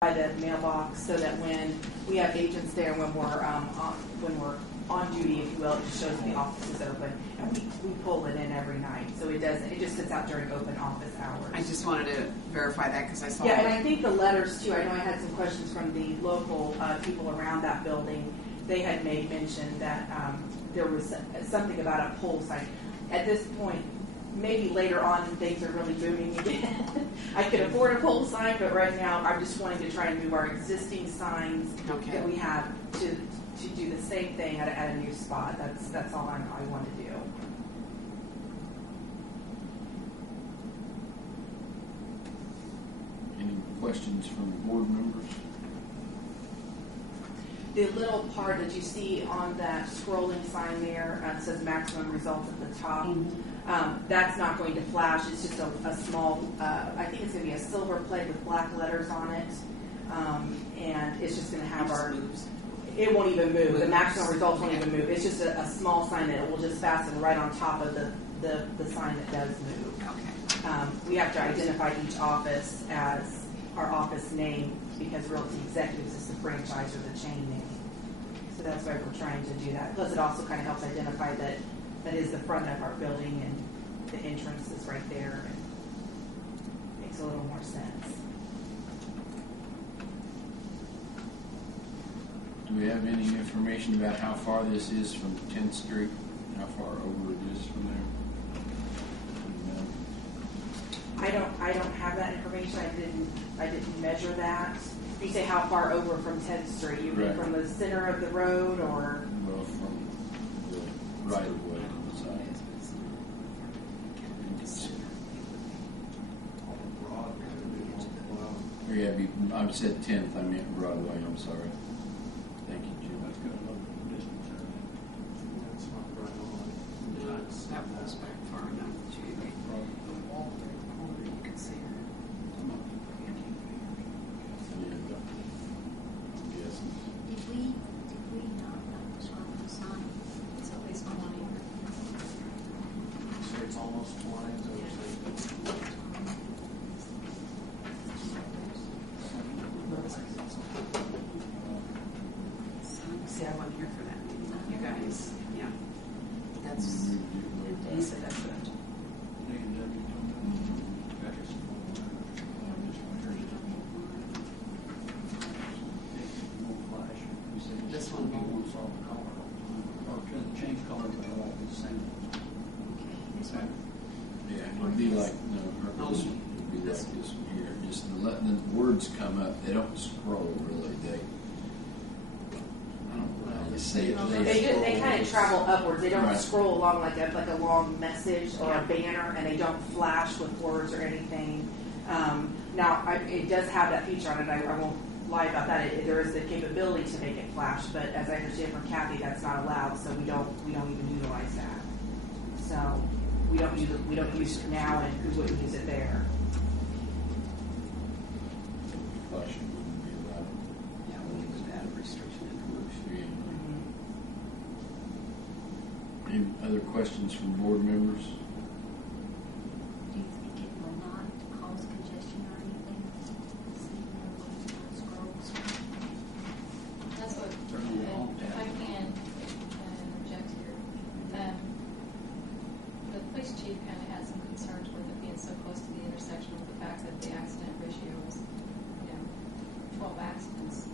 by the mailbox so that when we have agents there, when we're on duty, if you will, it just shows the office is open, and we pull it in every night. So it doesn't. It just sits out during open office hours. I just wanted to verify that because I saw. Yeah, and I think the letters too. I know I had some questions from the local people around that building. They had made mention that there was something about a pole sign. At this point, maybe later on things are really booming again. I could afford a pole sign, but right now I'm just wanting to try and move our existing signs that we have to do the same thing at a new spot. That's all I want to do. Any questions from the board members? The little part that you see on that scrolling sign there says maximum results at the top. Mm-hmm. That's not going to flash. It's just a small, I think it's going to be a silver plate with black letters on it. And it's just going to have it won't even move. The maximum results won't even move. It's just a small sign that will just fasten right on top of the sign that does move. Okay. We have to identify each office as our office name because Realty Executives is the franchise or the chain name. So that's why we're trying to do that. Plus it also kind of helps identify that is the front of our building and the entrance is right there. And makes a little more sense. Do we have any information about how far this is from 10th Street? How far over it is from there? I don't have that information. I didn't measure that. You say how far over from 10th Street? You mean from the center of the road or? Well, from the right of way on the side. Yeah, I said 10th. I meant Broadway. I'm sorry. Thank you, Jim. That's got a little distance there. That's not right on. That was back far enough that you could the wall there in the corner. You could see her. Did we not describe the sign? It's always on here. So it's almost 20. See, I wasn't here for that meeting. You guys, yeah. That's, he said that's good. This one won't solve the color. Or change color, but it won't be the same. This one. Yeah, it would be like this one. It would be like this one here. Just letting the words come up. They don't scroll really. I don't know how to say it. They kind of travel upwards. They don't scroll along like a long message or a banner, and they don't flash with words or anything. Now it does have that feature on it. I won't lie about that. There is the capability to make it flash, but as I understand from Kathy, that's not allowed. So we don't even utilize that. So we don't use it now, and we wouldn't use it there. Flashing wouldn't be allowed. Yeah, we would add a restriction in commercial. Mm-hmm. Any other questions from board members? Do you think it will not cause congestion or anything? That's what, if I can interject here, the police chief kind of had some concerns with it being so close to the intersection with the fact that the accident ratio was, 12 accidents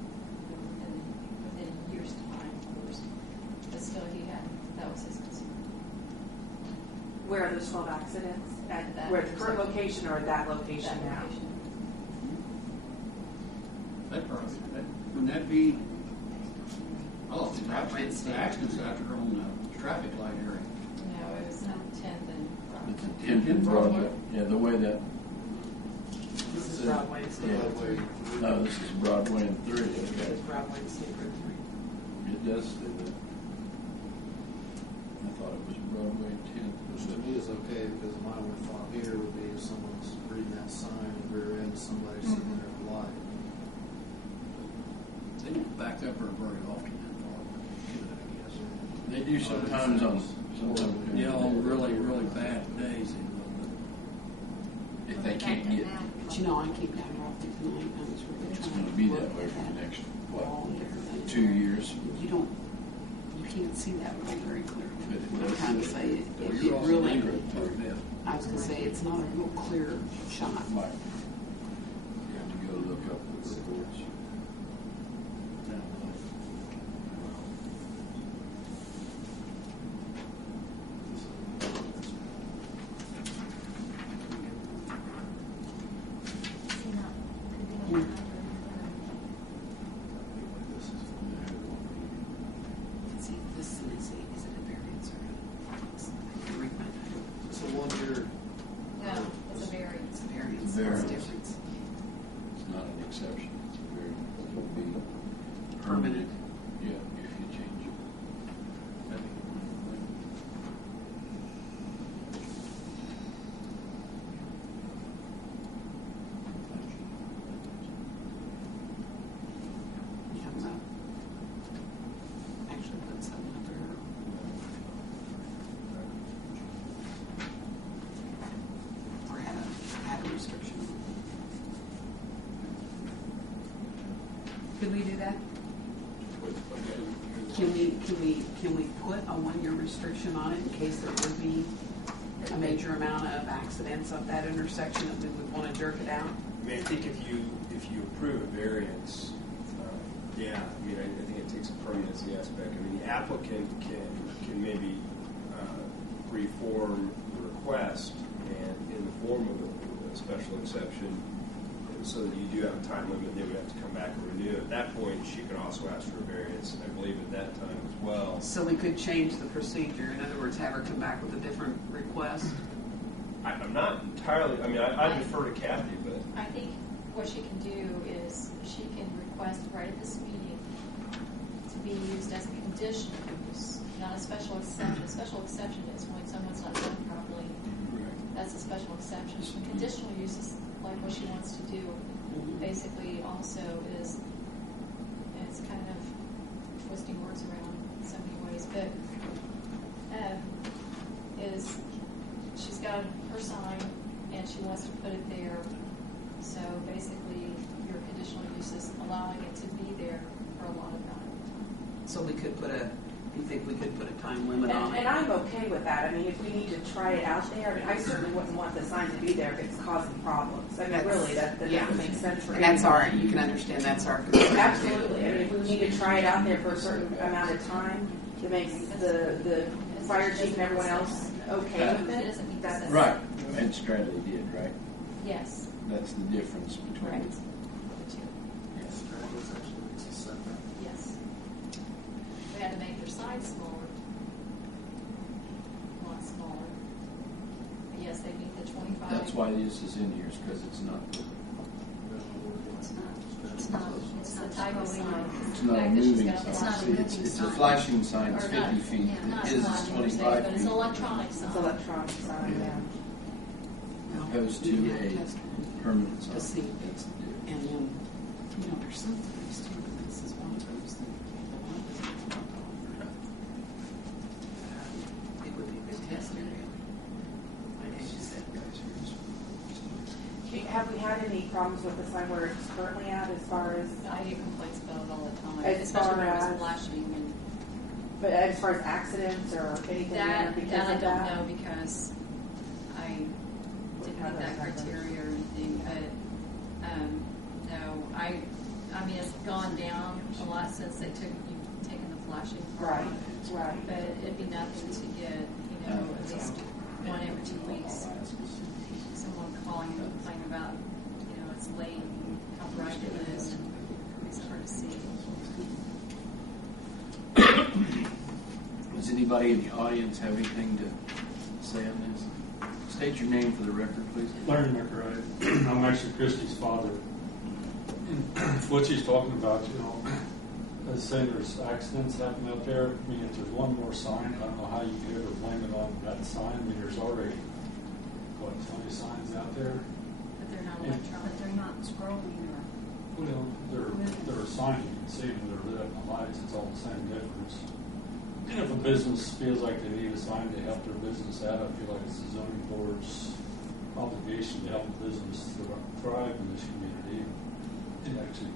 within years' time, of course. But still, that was his concern. Where are those 12 accidents? At Where at the current location or at that location now? That probably, wouldn't that be? Oh, the accidents after on the traffic light area. No, it was 10th and It's a 10th Broadway. Yeah, the way that. This is Broadway and State Road 3. No, this is Broadway and 3. This is Okay. Broadway and State Road 3. It does say that. I thought it was Broadway and 10th. Which to me is okay, because my only thought here would be if someone's reading that sign and rear end somebody sitting there at the light. They don't back up her very often that far. I guess. They do sometimes on Yeah, on really, really bad days. if they can't get. But I keep that off tonight. I was really trying to to be that way for the next, all what, different 2 years? You can't see that really very clearly. But I'm trying to say it You're on really, neighborhood part of it. I was going to say, it's not a real clear shot. Right. You have to go look up the reports. See, not, could be Yeah. not. See, this is it a variance or a read my title? It's a 1 year. No, it's a variance. It's a variance. It's a variance. It's difference. It's not an exception, it's a very, it will be Permanent. Yeah, if you change it. I think You talking about? Actually, put something up there. Or had a restriction. Could we do that? Can we put a 1 year restriction on it in case there would be a major amount of accidents at that intersection that we would want to jerk it out? I mean, I think if you approve a variance, yeah, I mean, I think it takes a permanency aspect. I mean, the applicant can maybe reform the request and in the form of a special exception, so that you do have a time limit. They would have to come back and renew. At that point, she could also ask for a variance, I believe, at that time as well. So we could change the procedure. In other words, have her come back with a different request. I'm not entirely. I mean, I defer to Kathy, but I think what she can do is she can request right at this meeting to be used as a conditional use, not a special exception. A special exception is when someone's not done properly. That's a special exception. Conditional use is like what she wants to do. Basically, also is, it's kind of twisting words around in so many ways, but is she's got her sign and she wants to put it there. So basically, your conditional use is allowing it to be there for a lot of time. So we could put you think we could put a time limit on it? And I'm okay with that. I mean, if we need to try it out there, I mean, I certainly wouldn't want the sign to be there if it's causing problems. I mean, really, that doesn't make sense for And that's anyone. our, you can understand, that's our concern. Absolutely. I mean, if we need to try it out there for a certain amount of time that makes the fire chief and everyone else okay with It it, doesn't mean that's Right, Ed Stradley did, right? Yes. That's the difference between Right. the two. Straggles actually makes a setback. Yes. We had to make their signs smaller. A lot smaller. But yes, they meet the 25. That's why this is in here, is because it's not, It's not It's the type of sign. it's The not a fact that she's moving got a sign. It's not a See, moving it's a sign. flashing sign, it's Or 50 not- feet. yeah, not His is flashing, 25 but it's feet. an electronic sign. it's electronic sign, yeah. Opposed to You a have to test it permanent to see. sign. That's the difference. And then, there's some things too, and this is one of those that the one that's not offered. It would be a good test area. Like as you said, Have we had any problems with the sign where it's currently at as far as, I get complaints about it all the time, As especially far when it as- was flashing and but as far as accidents or anything there that because I of don't that? know because I didn't meet that criteria or anything. No, I mean it's gone down a lot since you've taken the flashing part Right, off. right. But it'd be nothing to get at least one every 2 weeks. Someone calling and complaining about it's late and how bright it is and it's hard to see. Does anybody in the audience have anything to say on this? State your name for the record, please. Larry McRae. I'm actually Christy's father. And what she's talking about, as saying there's accidents happening out there. I mean, if there's one more sign, I don't know how you could ever blame it on that sign. I mean, there's already, 20 signs out there? But they're not Yeah. electronic. But they're not scrolling or. Well, they're a sign, you can see them, they're lit up in the lights, it's all the same difference. And if a business feels like they need a sign to help their business out, I feel like it's the zoning board's obligation to help the business thrive in this community and actually